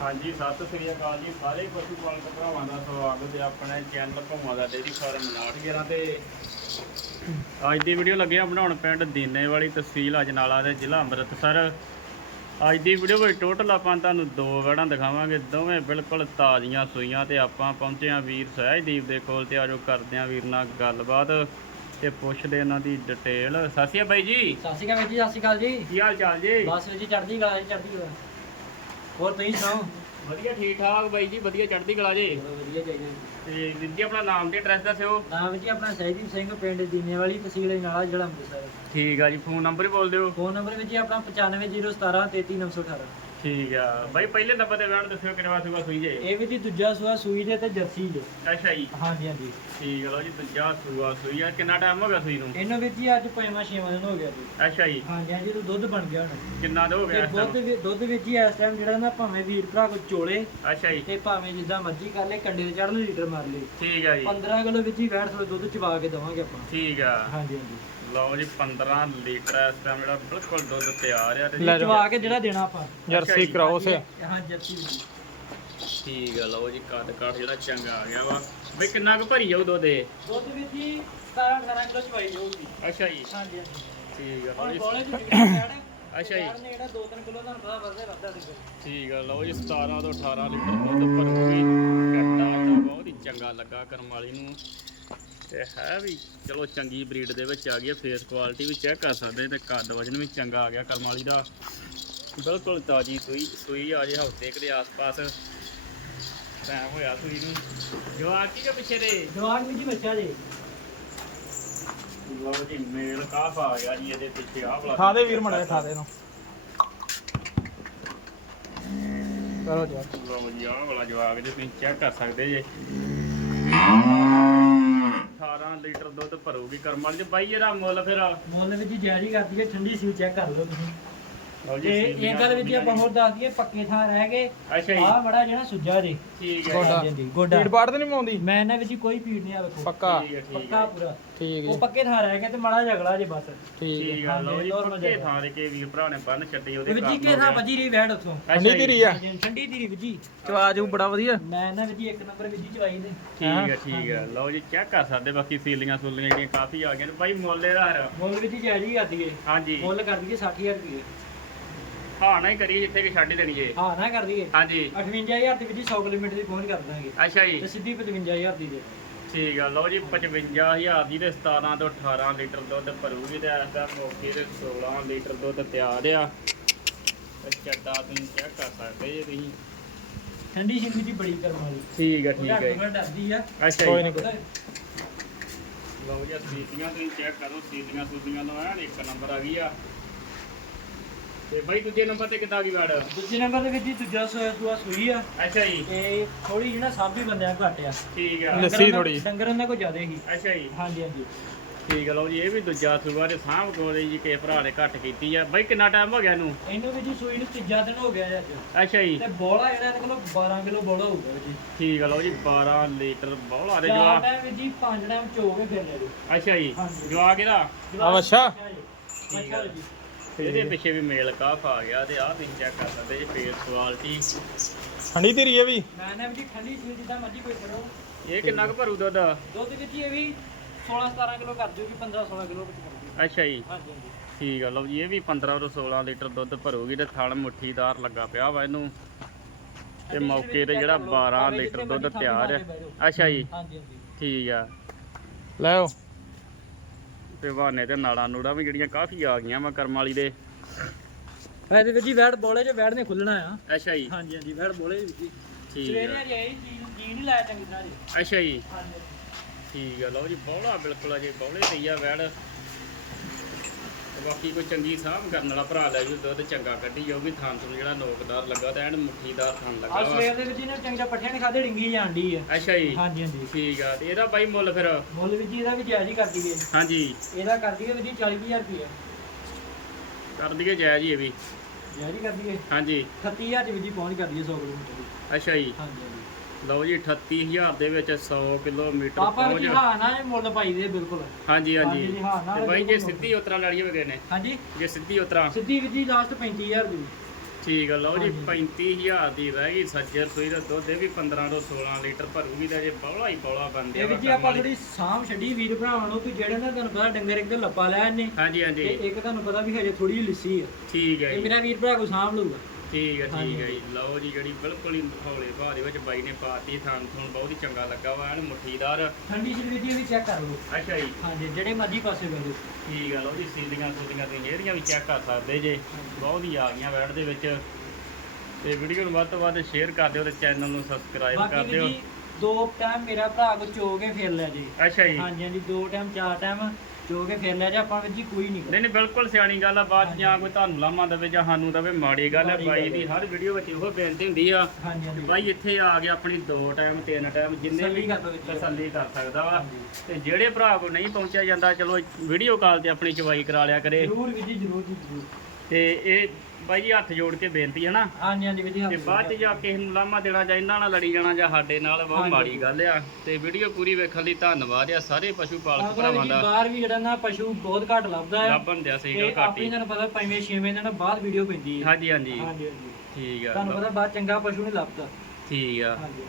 ਹਾਂਜੀ ਸਤਿ ਸ੍ਰੀ ਅਕਾਲ ਜੀ। ਸਾਰੇ ਪਸ਼ੂ ਪਾਲਕ ਭਰਾਵਾਂ ਦਾ ਸਵਾਗਤ ਹੈ ਆਪਣੇ ਚੈਨਲ ਭੂਮਾ ਦਾ ਡੇਰੀ ਫਾਰਮ 911 ਤੇ। ਅੱਜ ਦੀ ਵੀਡੀਓ ਲੱਗੇ ਆ ਬਣਾਉਣ ਪਿੰਡ ਦੀਨੇ ਵਾਲੀ ਤਹਿਸੀਲ ਅਜਨਾਲਾ ਦੇ ਜ਼ਿਲ੍ਹਾ ਅੰਮ੍ਰਿਤਸਰ। ਅੱਜ ਦੀ ਵੀਡੀਓ ਵਿੱਚ ਟੋਟਲ ਆਪਾਂ ਤੁਹਾਨੂੰ ਦੋ ਵੜਾਂ ਦਿਖਾਵਾਂਗੇ। ਦੋਵੇਂ ਬਿਲਕੁਲ ਤਾਜ਼ੀਆਂ ਸੂਈਆਂ ਤੇ ਆਪਾਂ ਪਹੁੰਚੇ ਆ ਵੀਰ ਸਹਿਜਦੀਪ ਦੇ ਕੋਲ ਤੇ ਆਜੋ ਕਰਦੇ ਆ ਵੀਰ ਨਾਲ ਗੱਲਬਾਤ ਤੇ ਪੁੱਛਦੇ ਇਹਨਾਂ ਦੀ ਡਿਟੇਲ ਸਤਿ ਸ਼੍ਰੀ ਅਕਾਲ ਬਾਈ ਜੀ। ਸਤਿ ਸ਼੍ਰੀ ਅਕਾਲ ਜੀ ਸਤਿ ਸ਼੍ਰੀ ਅਕਾਲ ਜੀ। ਕੀ ਹਾਲ ਚਾਲ ਜੀ? ਬਸ ਜੀ ਚੜ੍ਹਦੀ ਕਲਾ ਜੀ ਚੜ੍ਹਦੀ ਕਲਾ। ਹੋਰ ਤੁਸੀਂ ਸੁਣਾਓ? ਵਧੀਆ ਠੀਕ ਠਾਕ ਬਾਈ ਜੀ ਵਧੀਆ ਚੜ੍ਹਦੀ ਕਲਾ ਜੀ। ਵਧੀਆ ਚਾਹੀਦਾ। ਤੇ ਵੀਰ ਜੀ ਆਪਣਾ ਨਾਮ ਤੇ ਐਡਰੈਸ ਦੱਸਿਓ। ਨਾਮ ਜੀ ਆਪਣਾ ਸਹਿਜਦੀਪ ਸਿੰਘ ਪਿੰਡ ਦੀਨੇਵਾਲੀ ਤਹਿਸੀਲ ਅਜਨਾਲਾ ਜ਼ਿਲ੍ਹਾ ਅੰਮ੍ਰਿਤਸਰ। ਠੀਕ ਆ ਜੀ ਫੋਨ ਨੰਬਰ ਵੀ ਬੋਲ ਦਿਓ। ਫੋਨ ਨੰਬਰ ਵੀਰ ਜੀ ਆਪਣਾ 9501 33918 ਠੀਕ ਆ। ਬਾਈ ਪਹਿਲੇ ਨੰਬਰ ਤੇ ਵੈਣ ਦੱਸਿਓ ਕਿੰਨੇ ਸੁਗਾ ਸੂਈ ਜੇ। ਇਹ ਵੀਰ ਜੀ ਦੂਜਾ ਸੂਆ ਸੂਈ ਦੇ ਤੇ ਜਰਸੀ ਦੇ ਅੱਛਾ ਜੀ। ਹਾਂਜੀ ਹਾਂਜੀ। ਠੀਕ ਆ ਲਓ ਜੀ ਦੂਜਾ ਸੂਆ ਸੂਈ ਆ। ਕਿੰਨਾ ਟਾਈਮ ਹੋ ਗਿਆ ਸੂਈ ਨੂੰ? ਇਹਨੂੰ ਵੀਰ ਜੀ ਅੱਜ ਪੰਜਵਾਂ ਛੇਵਾਂ ਦਿਨ ਹੋ ਗਿਆ ਜੀ। ਅੱਛਾ ਜੀ। ਹਾਂਜੀ ਹਾਂਜੀ ਤੇ ਦੁੱਧ ਬਣ ਗਿਆ ਹੁਣ। ਕਿੰਨਾ ਦੇ ਹੋ ਗਿਆ ਇਸ ਦੁੱਧ time? ਵੀ ਦੁੱਧ ਵੀਰ ਜੀ ਇਸ ਟਾਈਮ ਜਿਹੜਾ ਨਾ ਭਾਵੇਂ ਵੀਰ ਭਰਾ ਕੋ ਚੋਲੇ ਅੱਛਾ ਜੀ। ਤੇ ਭਾਵੇਂ ਜਿੱਦਾਂ ਮਰਜ਼ੀ ਕਰ ਲੈ ਕੰਡੇ ਤੇ ਚੜ੍ਹ ਲੈ ਲੀਟਰ ਮਾਰ ਲੈ ਠੀਕ ਆ ਜੀ। 15 ਕਿਲੋ ਵਿੱਚ ਹੀ ਥੋੜੇ ਦੁੱਧ ਚਵਾ ਕੇ ਦਵਾਂਗੇ ਆਪਾਂ। ਠੀਕ ਆ। ਹਾਂਜੀ ਹਾਂਜੀ। ਲਓ ਜੀ 15 ਲੀਟਰ ਇਸ ਟਾਈਮ ਜਿਹੜਾ ਬਿਲਕੁਲ ਦੁੱਧ ਤਿਆਰ ਆ ਤੇ ਲੈ ਚਵਾ ਕੇ ਜਿਹੜਾ ਦੇਣਾ ਆਪਾਂ। ਜਰਸੀ ਕ੍ਰੋਸ ਹੈ ਹਾਂ ਜਰਸੀ। ਠੀਕ ਆ ਲਓ ਜੀ ਕੱਦ ਕੱਟ ਜਿਹੜਾ ਚੰਗਾ ਆ ਗਿਆ ਵਾ। ਬਈ ਕਿੰਨਾ ਕੁ ਭਰੀ ਜਾਊ ਦੁੱਧ ਇਹ? ਦੁੱਧ ਵੀ ਜੀ 17 18 ਕਿਲੋ ਚਵਾਈ ਜਾਊਗੀ। ਅੱਛਾ ਜੀ। ਹਾਂਜੀ ਹਾਂਜੀ। ਠੀਕ ਆ ਲਓ ਹੁਣ ਜੀ। ਬੋਲੇ ਅੱਛਾ ਜੀ। ਨੇ ਜਿਹੜਾ 2-3 ਕਿਲੋ ਤੁਹਾਨੂੰ ਪਤਾ ਵੱਧਦਾ ਸੀ ਠੀਕ ਆ ਲਓ ਜੀ 17 ਤੋਂ 18 ਲੀਟਰ ਦੁੱਧ ਭਰੂਗੀ। ਕੱਟਾ ਬਹੁਤ ਹੀ ਚੰਗਾ ਲੱਗਾ ਕਰਮ ਵਾਲੀ ਨੂੰ। ਤੇ ਹੈ ਵੀ। ਚਲੋ ਚੰਗੀ ਬਰੀਡ ਦੇ ਵਿੱਚ ਆ ਗਈ ਫੇਸ ਕੁਆਲਿਟੀ ਵੀ ਚੈੱਕ ਕਰ ਸਕਦੇ ਤੇ ਕੱਦ ਵਜਨ ਵੀ ਚੰਗਾ ਆ ਗਿਆ ਕਰਮ ਵਾਲੀ ਦਾ। ਬਿਲਕੁਲ ਤਾਜੀ ਸੂਈ ਸੂਈ ਆ ਜੇ ਹਫ਼ਤੇ ਦੇ ਆਸ-ਪਾਸ। ਟਾਈਮ ਹੋਇਆ ਸੂਈ ਨੂੰ। ਜਵਾਕ ਕੀ ਕੇ ਪਿੱਛੇ ਦੇ। ਜਵਾਨ ਵੀ ਜੀ ਬੱਚਾ ਜੀ। ਲਓ ਜੀ ਮੇਲ ਕਾਫ ਆ ਗਿਆ ਜੀ ਇਹਦੇ ਪਿੱਛੇ ਆਹ ਵਾਲਾ ਖਾ ਦੇ ਵੀਰ ਮੜਾ ਖਾ ਦੇ ਇਹਨੂੰ। ਕਰੋ ਜੀ ਲਓ ਜੀ ਆਹ ਵਾਲਾ ਜਵਾਕ ਜੇ ਤੁਸੀਂ ਚੈੱਕ ਕਰ ਸਕਦੇ ਜੇ। 18 ਲੀਟਰ ਦੁੱਧ ਭਰੂਗੀ ਕਰਮ ਵਾਲੀ ਬਾਈ, ਇਹਦਾ ਮੁੱਲ ਫਿਰ? ਮੁੱਲ ਵਿੱਚ ਜਾਰੀ ਕਰਦੀ ਹੈ, ਠੰਡੀ ਸੀ ਚੈੱਕ ਕਰ ਲਓ ਤੁਸੀਂ। ਲਓ ਜੀ ਤੇ ਸੀਲੀਆਂ ਇੱਕ ਗੱਲ ਵਿੱਚ ਆਪਾਂ ਹੋਰ ਦੱਸ ਦਈਏ ਪੱਕੇ ਥਾਂ ਰਹਿ ਗਏ। ਅੱਛਾ ਜੀ। ਆਹ ਬੜਾ ਜਿਹੜਾ ਸੁੱਜਾ ਜੀ। ਠੀਕ ਹੈ। ਗੋਡਾ। ਹਾਂਜੀ, ਹਾਂਜੀ, ਗੋਡਾ। ਪੀੜ ਪਾੜ ਤੇ ਨਹੀਂ ਪਾਉਂਦੀ? ਮੈਂ ਇਹਨਾਂ ਵਿੱਚ ਹੀ ਕੋਈ ਪੀੜ ਨਹੀਂ ਆ ਵੇਖੋ। ਪੱਕਾ। ਠੀਕ ਹੈ ਠੀਕ ਪੱਕਾ ਹੈ। ਪੂਰਾ। ਠੀਕ ਉਹ ਹੈ। ਪੱਕੇ ਥਾਂ ਰਹਿ ਗਿਆ ਤੇ ਮਾੜਾ ਝਗੜਾ ਜੇ ਬਸ। ਠੀਕ ਹੈ। ਠੀਕ ਆ ਲਓ ਜੀ normal ਪੱਕੇ ਜਗ੍ਹਾ। ਥਾਂ ਦੇ ਕੇ ਵੀਰ ਭਰਾ ਨੇ ਬੰਨ ਛੱਡੀ ਉਹਦੇ ਵਿੱਚ ਕਾਰਨ ਕੇ ਥਾਂ ਵੱਜੀ ਰਹੀ ਵੈੜ ਉਥੋਂ। ਠੰਡੀ ਧੀਰੀ ਆ। ਠੰਡੀ ਧੀਰੀ ਵੱਜੀ ਚਵਾ ਜੂ ਬੜਾ ਵਧੀਆ। ਮੈਂ ਇਹਨਾਂ ਵਿੱਚ ਹੀ ਇੱਕ ਨੰਬਰ ਵਿੱਚ ਹੀ ਚਵਾਈ ਦੇ ਠੀਕ ਹੈ ਠੀਕ ਹੈ। ਲਓ ਜੀ ਚੈੱਕ ਕਰ ਸਕਦੇ ਬਾਕੀ ਸੀਲੀਆਂ ਸੂਲੀਆਂ ਜਿਹੜੀਆਂ ਕਾਫੀ ਆ ਗਈਆਂ ਨੇ। ਬਾਈ ਮੁੱਲ ਇਹਦਾ ਹਰ। ਮੁੱਲ ਵਿੱਚ ਹੀ ਜਾਇਜ਼ ਹੀ ਕਰ ਦਈਏ। ਹਾਂਜੀ। ਮੁੱਲ ਕਰ ਦਈਏ 60000 ਰੁਪਏ ਹਾਂ ਨਾ ਹੀ ਕਰੀਏ ਜਿੱਥੇ ਕਿ ਛੱਡ ਹੀ ਦੇਣੀ ਜੇ। ਹਾਂ ਨਾ ਕਰ ਦਈਏ। ਹਾਂਜੀ। 58000 ਦੇ ਵਿੱਚ ਹੀ 100 ਕਿਲੋਮੀਟਰ ਦੀ ਪਹੁੰਚ ਕਰ ਦਾਂਗੇ। ਅੱਛਾ ਜੀ। ਤੇ ਸਿੱਧੀ 55000 ਦੀ ਦੇ ਠੀਕ ਆ ਲਓ ਜੀ 55000 ਦੀ ਤੇ 17 ਤੋਂ 18 ਲੀਟਰ ਦੁੱਧ ਭਰੂਗੀ ਤੇ ਇਸ ਦਾ ਮੌਕੇ ਤੇ 16 ਲੀਟਰ ਦੁੱਧ ਤਿਆਰ ਆ ਤੇ ਚੱਡਾ ਤੁਸੀਂ ਚੈੱਕ ਕਰ ਸਕਦੇ ਜੇ ਤੁਸੀਂ। ਠੰਡੀ ਸ਼ਿੰਦੀ ਦੀ ਬੜੀ ਕਰਮ ਵਾਲੀ ਠੀਕ ਆ ਉਹਦਾ ਡਬਲ ਡਰਦੀ ਆ। ਅੱਛਾ ਕੋਈ ਨਹੀਂ ਲਓ ਜੀ ਸੀਟੀਆਂ ਤੁਸੀਂ ਚੈੱਕ ਕਰੋ ਸੀਟੀਆਂ ਸੂਟੀਆਂ ਤੋਂ ਐਨ ਇੱਕ ਨੰਬਰ ਆ ਗਈ ਆ। ਤੇ ਬਾਈ ਦੂਜੇ ਨੰਬਰ ਤੇ ਕਿੱਦਾਂ ਗਈ ਵਾੜ ਦੂਜੇ ਨੰਬਰ ਦੇ ਵਿੱਚ ਹੀ ਦੂਜਾ ਸੋਇਆ ਦੂਆ ਸੂਈ ਆ। ਅੱਛਾ ਜੀ। ਤੇ ਥੋੜੀ ਜਿਹੀ ਨਾ ਸਾਬੀ ਬੰਦਿਆਂ ਘੱਟ ਆ। ਠੀਕ ਆ। ਲੱਸੀ ਦਾ- ਥੋੜ੍ਹੀ। ਡੰਗਰਾਂ ਦਾ ਕੋਈ ਜ਼ਿਆਦਾ ਹੀ। ਅੱਛਾ ਜੀ। ਹਾਂਜੀ ਹਾਂਜੀ। ਠੀਕ ਆ ਲਓ ਜੀ ਇਹ ਵੀ ਦੂਜਾ ਸੂਆ ਤੇ ਸਾਂਭ ਕੋਲੇ ਜੀ ਕਿਸੇ ਭਰਾ ਨੇ ਘੱਟ ਕੀਤੀ ਆ। ਬਾਈ ਕਿੰਨਾ ਟਾਈਮ ਹੋ ਗਿਆ ਇਹਨੂੰ? ਇਹਨੂੰ ਵੀ ਜੀ ਸੂਈ ਨੂੰ ਤੀਜਾ ਦਿਨ ਹੋ ਗਿਆ ਜੀ ਅੱਜ। ਅੱਛਾ ਜੀ। ਤੇ ਬੋਲਾ ਜਿਹੜਾ ਇਹਦੇ ਕੋਲ 12 ਕਿਲੋ ਬੋਲਾ ਹੋਊਗਾ ਜੀ। ਠੀਕ ਆ ਲਓ ਜੀ 12 ਲੀਟਰ ਬੌਲਾ ਦੇ ਜਵਾਕ। ਟਾਈਮ ਵਿੱਚ ਜੀ ਪੰਜ ਟਾਈਮ ਚੋ ਕੇ ਫਿਰ ਲੈ ਜੀ ਅੱਛਾ ਜੀ। ਇਹਦਾ? ਆ ਅੱਛਾ। ਠੀਕ ਆ। ਅੱਛਾ ਜੀ। ਇਹਦੇ ਪਿੱਛੇ ਵੀ ਮੇਲ ਕਾਫ ਆ ਗਿਆ ਤੇ ਆਹ ਤੁਸੀਂ ਚੈੱਕ ਕਰ ਸਕਦੇ ਜੀ ਫੇਸ ਕੁਆਲਿਟੀ ਠੰਡੀ ਧੀਰੀ ਇਹ ਵੀ। ਮੈਂ ਨਾ ਵੀ ਠੰਡੀ ਸੀ ਜਿੱਦਾਂ ਮਰਜ਼ੀ ਕੋਈ ਕਰੋ। ਇਹ ਕਿੰਨਾ ਕੁ ਭਰੂ ਦੁੱਧ? ਦੁੱਧ ਵਿੱਚ ਹੀ ਇਹ ਵੀ 16 17 ਕਿਲੋ ਕਰ ਜੂਗੀ 15 16 ਕਿਲੋ ਵਿੱਚ ਕਰ ਜੂਗੀ ਅੱਛਾ ਜੀ। ਹਾਂਜੀ ਹਾਂਜੀ। ਠੀਕ ਆ ਲਓ ਜੀ ਇਹ ਵੀ 15 ਤੋਂ 16 ਲੀਟਰ ਦੁੱਧ ਭਰੂਗੀ ਤੇ ਥਣ ਮੁੱਠੀਦਾਰ ਲੱਗਾ ਪਿਆ ਵਾ ਇਹਨੂੰ। ਤੇ ਮੌਕੇ ਤੇ ਜਿਹੜਾ 12 ਲੀਟਰ ਦੁੱਧ ਤਿਆਰ ਹੈ ਅੱਛਾ ਜੀ। ਹਾਂਜੀ ਹਾਂਜੀ। ਠੀਕ ਆ। ਲੈ ਆਓ। ਤੇ ਬਹਾਨੇ ਤੇ ਨਾੜਾਂ ਨੂੜਾਂ ਵੀ ਜਿਹੜੀਆਂ ਕਾਫੀ ਆ ਗਈਆਂ ਵਾ ਕਰਮ ਵਾਲੀ ਦੇ। ਇਹਦੇ ਵਿੱਚ ਹੀ ਵੈੜ ਬੋਲੇ ਚ ਵੈੜ ਨੇ ਖੁੱਲਣਾ ਆ। ਅੱਛਾ ਜੀ। ਹਾਂਜੀ ਹਾਂਜੀ ਵੈੜ ਬੋਲੇ ਵਿੱਚ ਹੀ ਠੀਕ ਸਵੇਰੇ ਆ ਜੀ ਜੀ ਨਹੀਂ ਲਾਇਆ ਚੰਗੀ ਤਰ੍ਹਾਂ ਜੀ ਅੱਛਾ ਜੀ। ਹਾਂਜੀ। ਠੀਕ ਆ ਲਓ ਜੀ ਬੌਲਾ ਬਿਲਕੁਲ ਅਜੇ ਬੌਲੇ ਹੀ ਆ ਵੈੜ। ਬਾਕੀ ਕੋਈ ਚੰਗੀ ਸਾਂਭ ਕਰਨ ਵਾਲਾ ਭਰਾ ਲੈ ਜੂ ਦੁੱਧ ਚੰਗਾ ਕੱਢੀ ਜਾਊਗੀ ਥਾਂ ਤੋਂ ਜਿਹੜਾ ਨੋਕਦਾਰ ਲੱਗਾ ਤੇ ਐਨ ਮੁੱਠੀਦਾਰ ਥਾਂ ਲੱਗਾ ਆ ਵਾ। ਸਵੇਰ ਦੇ ਵਿੱਚ ਇਹਨੇ ਚੰਗਾ ਪੱਠਿਆਂ ਨੇ ਖਾਦੇ ਡਿੰਗੀ ਜਾਂਦੀ ਆ। ਅੱਛਾ ਜੀ। ਹਾਂਜੀ ਹਾਂਜੀ। ਠੀਕ ਆ ਤੇ ਇਹਦਾ ਬਾਈ ਮੁੱਲ ਫਿਰ? ਮੁੱਲ ਵਿੱਚ ਇਹਦਾ ਵੀ ਜਾਇਜ਼ ਹੀ ਕਰ ਦਈਏ। ਹਾਂਜੀ। ਇਹਦਾ ਕਰ ਦਈਏ ਵੀ ਜੀ 40000 ਰੁਪਏ ਕਰ ਦਈਏ ਜਾਇਜ਼ ਹੀ ਇਹ ਵੀ। ਜਾਇਜ਼ ਹੀ ਕਰ ਦਈਏ। ਹਾਂਜੀ। 38000 ਚ ਵੀ ਜੀ ਪਹੁੰਚ ਕਰ ਦਈਏ 100 ਕਿਲੋਮੀਟਰ ਦੀ। ਅੱਛਾ ਜੀ। ਹਾਂਜੀ ਹਾਂਜੀ। ਲਓ ਜੀ 38000 ਦੇ ਵਿੱਚ 100 ਕਿਲੋਮੀਟਰ ਪਾਪਾ ਪਹੁੰਚ ਜੀ ਹਾਂ ਨਾ ਇਹ ਮੁੱਲ ਪਾਈ ਦੇ ਬਿਲਕੁਲ। ਹਾਂਜੀ ਹਾਂਜੀ। ਹਾਂਜੀ, ਹਾਂ, ਨਾਲ ਤੇ ਬਾਈ ਜੇ ਬਿਲਕੁਲ। ਸਿੱਧੀ ਉਤਰਾ ਲੜੀਏ ਵਗੇ ਨੇ? ਹਾਂਜੀ। ਜੇ ਸਿੱਧੀ ਉਤਰਾ। ਸਿੱਧੀ ਵੀ ਜੀ ਲਾਸਟ 35000 ਦੀ। ਠੀਕ ਆ ਲਓ ਜੀ 35000 ਦੀ ਰਹਿ ਗਈ ਸੱਜਰ ਸੂਈ ਦਾ ਦੁੱਧ ਇਹ ਵੀ 15 ਤੋਂ 16 ਲੀਟਰ ਭਰੂਗੀ ਤੇ ਜੇ ਬੌਲਾ ਹੀ ਬੌਲਾ ਬੰਦੇ ਇਹ ਵੀ ਜੀ ਆਪਾਂ ਥੋੜੀ ਸਾਂਭ ਛੱਡੀ ਵੀਰ ਭਰਾਵਾਂ ਨੂੰ ਕਿ ਜਿਹੜੇ ਨਾ ਤੁਹਾਨੂੰ ਪਤਾ ਡੰਗਰ ਇੱਕ ਤਾਂ ਲੱਪਾ ਲਿਆ ਇਹਨੇ। ਹਾਂਜੀ ਤੇ ਹਾਂਜੀ ਇੱਕ ਤੁਹਾਨੂੰ ਪਤਾ ਵੀ ਹਜੇ ਥੋੜੀ ਜਿਹੀ ਲਿੱਸੀ ਆ। ਠੀਕ ਹੈ ਇਹ ਜੀ। ਮੇਰਾ ਵੀਰ ਭਰਾ ਕੋ ਸਾਂਭ ਲਊਗਾ। ਠੀਕ ਹੈ। ਠੀਕ ਹੈ ਜੀ। ਲਓ ਜੀ ਜਿਹੜੀ ਬਿਲਕੁਲ ਹੀ ਹੌਲੇ ਭਾਅ ਦੇ ਵਿੱਚ ਬਾਈ ਨੇ ਪਾਤੀ ਥਾਂ ਥੂਣ ਬਹੁਤ ਹੀ ਚੰਗਾ ਲੱਗਾ ਵਾ ਐਨ ਮੁੱਠੀਦਾਰ। ਠੰਡੀ ਸ਼ਰੀਰ ਦੀ ਵੀ ਚੈੱਕ ਕਰ ਲਓ। ਅੱਛਾ ਜੀ। ਹਾਂਜੀ ਜਿਹੜੇ ਮਰਜ਼ੀ ਪਾਸੇ ਬੈਠੋ ਠੀਕ ਆ ਲਓ ਜੀ ਸੀਲੀਆਂ ਸੂਲੀਆਂ ਤੇ ਜਿਹੜੀਆਂ ਵੀ ਚੈੱਕ ਕਰ ਸਕਦੇ ਜੇ ਬਹੁਤ ਹੀ ਆ ਗਈਆਂ ਬੈਡ ਦੇ ਵਿੱਚ। ਤੇ ਵੀਡੀਓ ਨੂੰ ਵੱਧ ਤੋਂ ਵੱਧ ਸ਼ੇਅਰ ਕਰ ਦਿਓ ਤੇ ਚੈਨਲ ਨੂੰ ਸਬਸਕ੍ਰਾਈਬ ਕਰ ਦਿਓ। ਦੋ ਟਾਈਮ ਮੇਰਾ ਭਰਾ ਕੋ ਚੋ ਕੇ ਫਿਰ ਲੈ ਜੀ। ਅੱਛਾ ਜੀ। ਹਾਂਜੀ ਹਾਂਜੀ ਦੋ ਟਾਈਮ ਚਾਰ ਟਾਈਮ ਚੋ ਕੇ ਫਿਰ ਲੈ ਜਾ ਆਪਾਂ ਵਿੱਚ ਜੀ ਕੋਈ ਨਹੀਂ ਨਹੀਂ ਨਹੀਂ ਬਿਲਕੁਲ ਸਿਆਣੀ ਗੱਲ ਆ ਬਾਅਦ 'ਚ ਜਾਂ ਕੋਈ ਤੁਹਾਨੂੰ ਲਾਮਾ ਦਵੇ ਜਾਂ ਸਾਨੂੰ ਦਵੇ ਮਾੜੀ ਗੱਲ ਹੈ ਮਾੜੀ ਬਾਈ ਗੱਲ ਦੀ। ਹਰ ਵੀਡੀਓ ਵਿੱਚ ਇਹੋ ਬੇਨਤੀ ਹੁੰਦੀ ਆ ਹਾਂਜੀ ਕਿ ਹਾਂਜੀ ਬਾਈ ਇੱਥੇ ਆ ਗਿਆ ਆਪਣੀ ਦੋ ਟਾਈਮ ਤਿੰਨ ਟਾਈਮ ਜਿੰਨੇ ਤਸੱਲੀ ਵੀ ਕਰ ਲਓ ਜੀ। ਤਸੱਲੀ ਕਰ ਸਕਦਾ ਵਾ ਹਾਂਜੀ। ਤੇ ਜਿਹੜੇ ਭਰਾ ਕੋ ਨਹੀਂ ਪਹੁੰਚਿਆ ਜਾਂਦਾ ਚਲੋ ਵੀਡੀਓ ਕਾਲ ਤੇ ਆਪਣੀ ਚਵਾਈ ਕਰਾ ਲਿਆ ਕਰੇ ਜ਼ਰੂਰ ਵੀ ਜੀ ਜ਼ਰੂਰ ਜੀ ਜ਼ਰੂਰ ਤੇ ਇਹ ਬਾਈ ਜੀ ਹੱਥ ਜੋੜ ਕੇ ਬੇਨਤੀ ਹੈ ਨਾ। ਹਾਂਜੀ ਹਾਂਜੀ ਵੀ ਜੀ ਤੇ ਬਾਅਦ ਚ ਜਾ ਕਿਸੇ ਨੂੰ ਲਾਮਾ ਦੇਣਾ ਜਾਂ ਇਹਨਾਂ ਨਾਲ ਲੜੀ ਜਾਣਾ ਜਾਂ ਸਾਡੇ ਨਾਲ ਬਹੁਤ। ਮਾੜੀ ਗੱਲ ਆ। ਤੇ ਵੀਡੀਓ ਪੂਰੀ ਵੇਖਣ ਲਈ ਧੰਨਵਾਦ ਆ ਸਾਰੇ ਪਸ਼ੂ ਪਾਲਕ ਭਰਾਵਾਂ ਦਾ। ਬਾਹਰ ਵੀ ਜਿਹੜਾ ਨਾ ਪਸ਼ੂ ਬਹੁਤ ਘੱਟ ਲੱਭਦਾ ਹੈ ਲੱਭਣ ਦਿਆ ਸਹੀ ਗੱਲ ਘੱਟ ਆਪਣੀ ਹੀ ਤੁਹਾਨੂੰ ਪਤਾ ਪੰਜਵੇਂ ਛੇਵੇਂ ਦਿਨ ਬਾਅਦ ਵੀਡੀਓ ਪੈਂਦੀ ਹੈ ਹਾਂਜੀ ਹਾਂਜੀ। ਹਾਂਜੀ ਠੀਕ ਆ। ਤੁਹਾਨੂੰ ਪਤਾ ਬਾਅਦ ਚੰਗਾ ਪਸ਼ੂ ਨਹੀਂ ਲੱਭਦਾ। ਠੀਕ ਆ। ਹਾਂਜੀ।